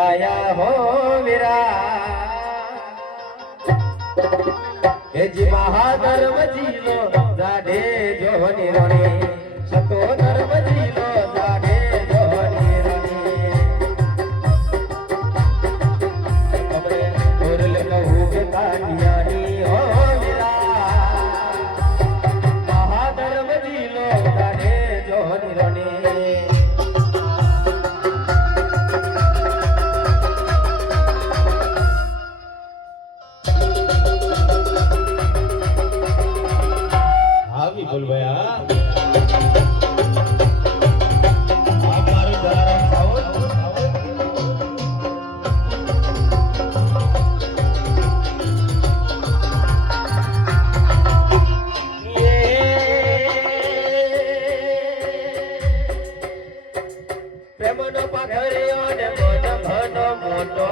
આયા હો વીરા એ જી મહાધર્મ જીલો જાડે જોની રણી સતો ધર્મ જીલો જાડે જોની રણી આપણે ઓરલ કહું કે કાનિયાની હો વીરા મહાધર્મ જીલો જાડે જોની રણી बोल भैया आप मारो जलाराम साउंड ये प्रेमनो पाघरियो ने मन घनो मोटो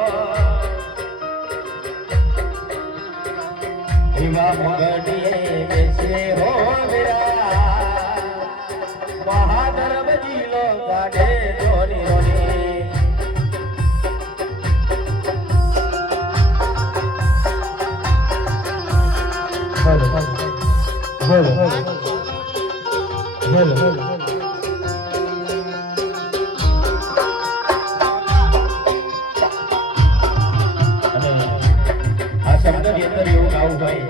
एवा मगડીએ બેસે હો મહાધર્મ જીલો ગાડે જોની રોની બોલો બોલો બોલો અને આ શબ્દની અંદર એવું ગાવું ભાઈ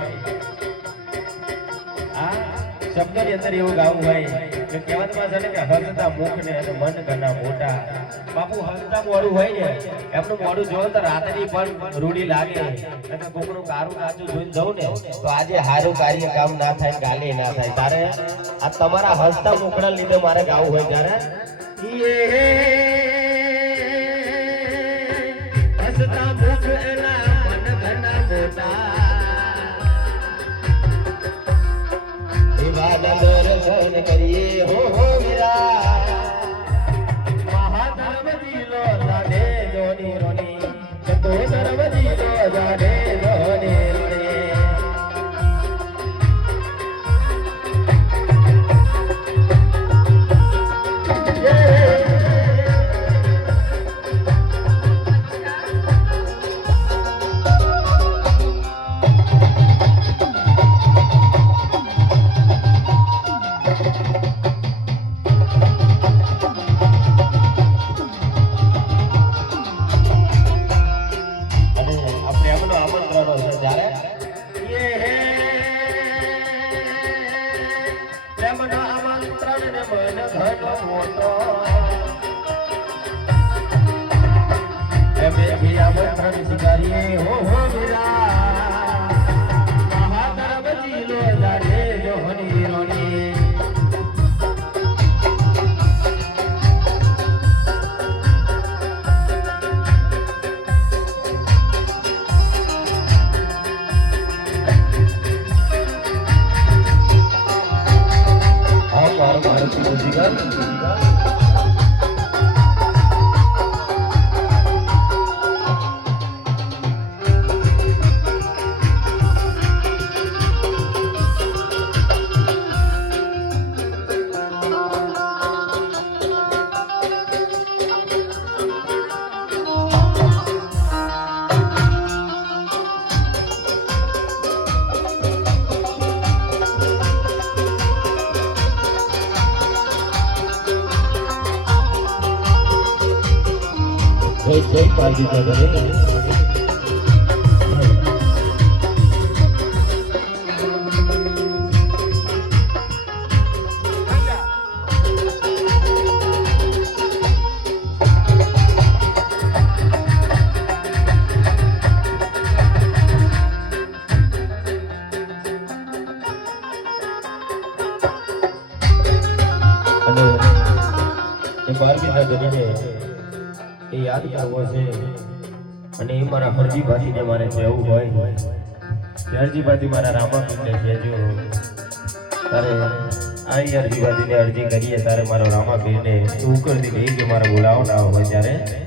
આ શબ્દની અંદર એવું ગાવું ભાઈ કે કહેવામાં છે ને કે હસતા મુખ ને અને મન ઘણા મોટા બાપુ હસતા મોડું હોય ને એમનું મોડું જોવો તો રાતની પણ રૂડી લાગે અને કોકનું કારું કાચું જોઈને જવું ને તો આજે હારું કાર્ય કામ ના થાય ગાલી ના થાય તારે આ તમારા હસતા મુખના લીધે મારે ગાવું હોય ત્યારે હસતા મુખ એના મન ઘણા મોટા દર્શન કરીએ હો વીરા મહાધર્મ જીલો જાડે જોની રોની સતો ધર્મ જીલો જાડે જોની રોની जय पार्टी जगह याद करवो छे અને એ મારા હરજી ભાતીને મારે કહેવું હોય હરજી ભાતી મારા રામાપીરને કહેજો તારે આ હરજી ભાતીને અરજી કરીએ તારે મારો રામાપીરને તું કરી દે કે મારા બોલાવો ના હોય ત્યારે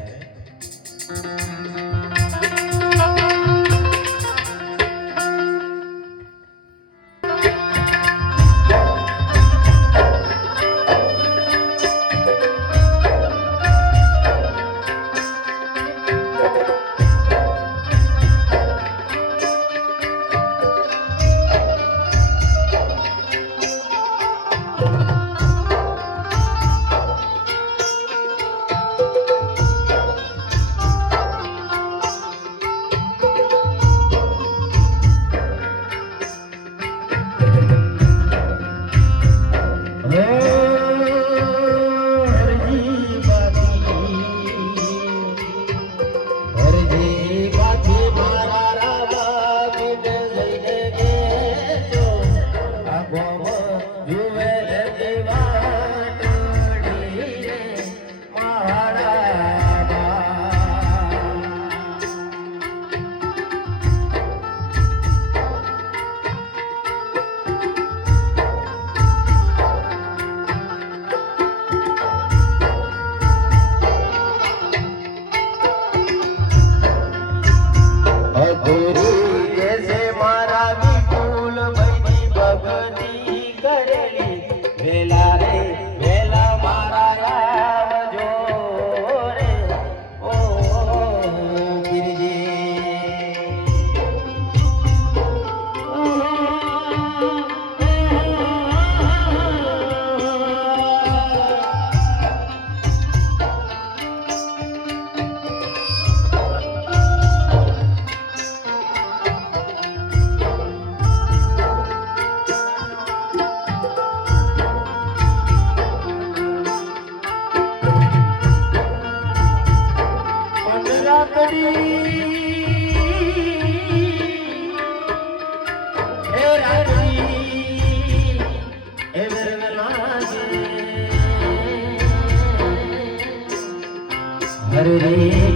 हरे रे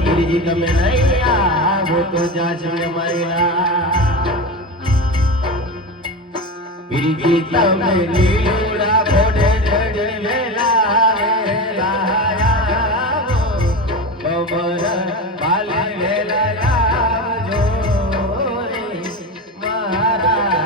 गिरिजी તમે નહીં આવો તો જાશે મરેલા गिरिजी તમે લીલુડા ઘોડે ચડે વેલા વેલા બબર બાલે વેલા લાવજો રે મારા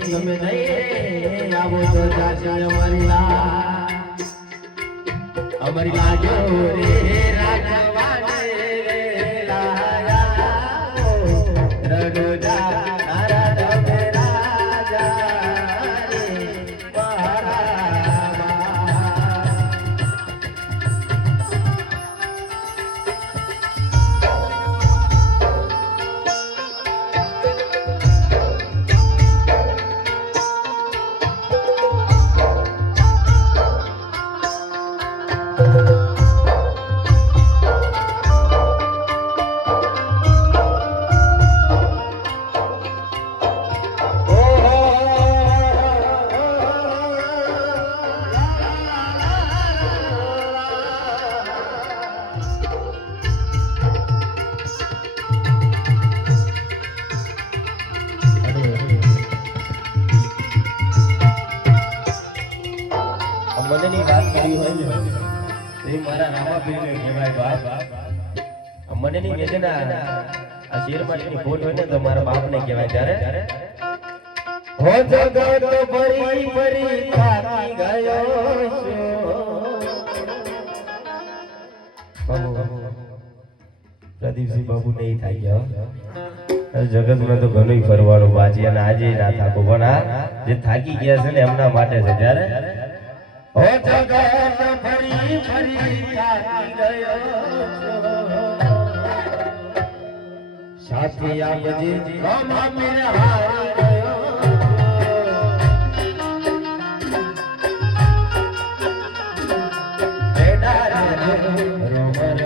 તમે નહીં આવો તો જાશે અમારી લાજો રે રાજવાને લાયા રડોજા તારા રમે રાજા રે મનની વાત કરી હોય ને એ મારા રામાપીરને કહેવાય બાપ. મનની વેદના આ શેર માટેની ખોટ હોય ને તો મારા બાપને કહેવાય. ત્યારે હો જગત ભરી ભરી થાકી ગયો છું. પ્રદીપસિંહ બાબુ નહીં થાય ગયા જગતમાં તો ઘણું ફરવાનું બાજી અને આજે ના થાકો પણ આ જે થાકી ગયા છે ને એમના માટે છે. ત્યારે હો જગત ફરી ફરી થાકી ગયો સાથી આપજે રામા મેરે હારી ગયો બેડા રે રોમર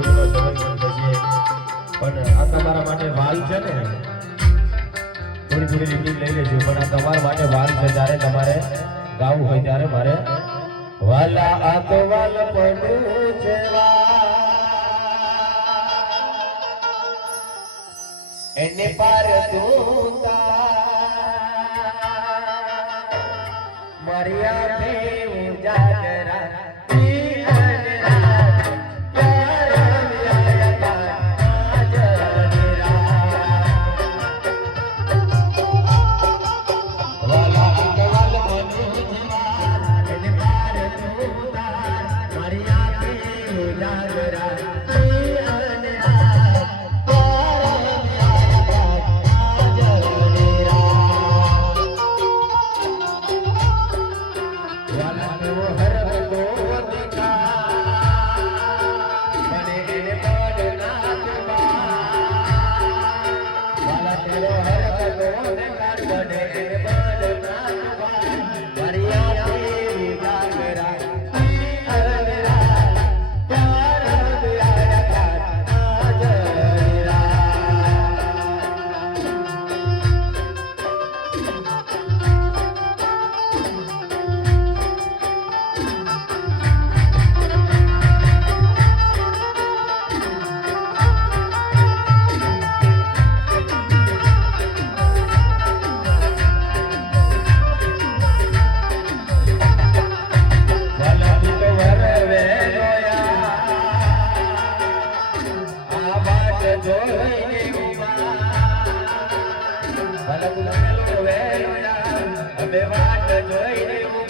ગુરુનો સમય પણ થશે પણ આ તમારા માટે વાલ છે ને થોડી થોડી રીડિંગ લઈ લેજો પણ આ તમારા માટે વાલ છે ત્યારે તમારે ગાવું હોય ત્યારે મારે વાલા આ તો વાલ પડ્યું છે એને પાર તું મારી આંખે ઉજાગરા વાટ જોઈને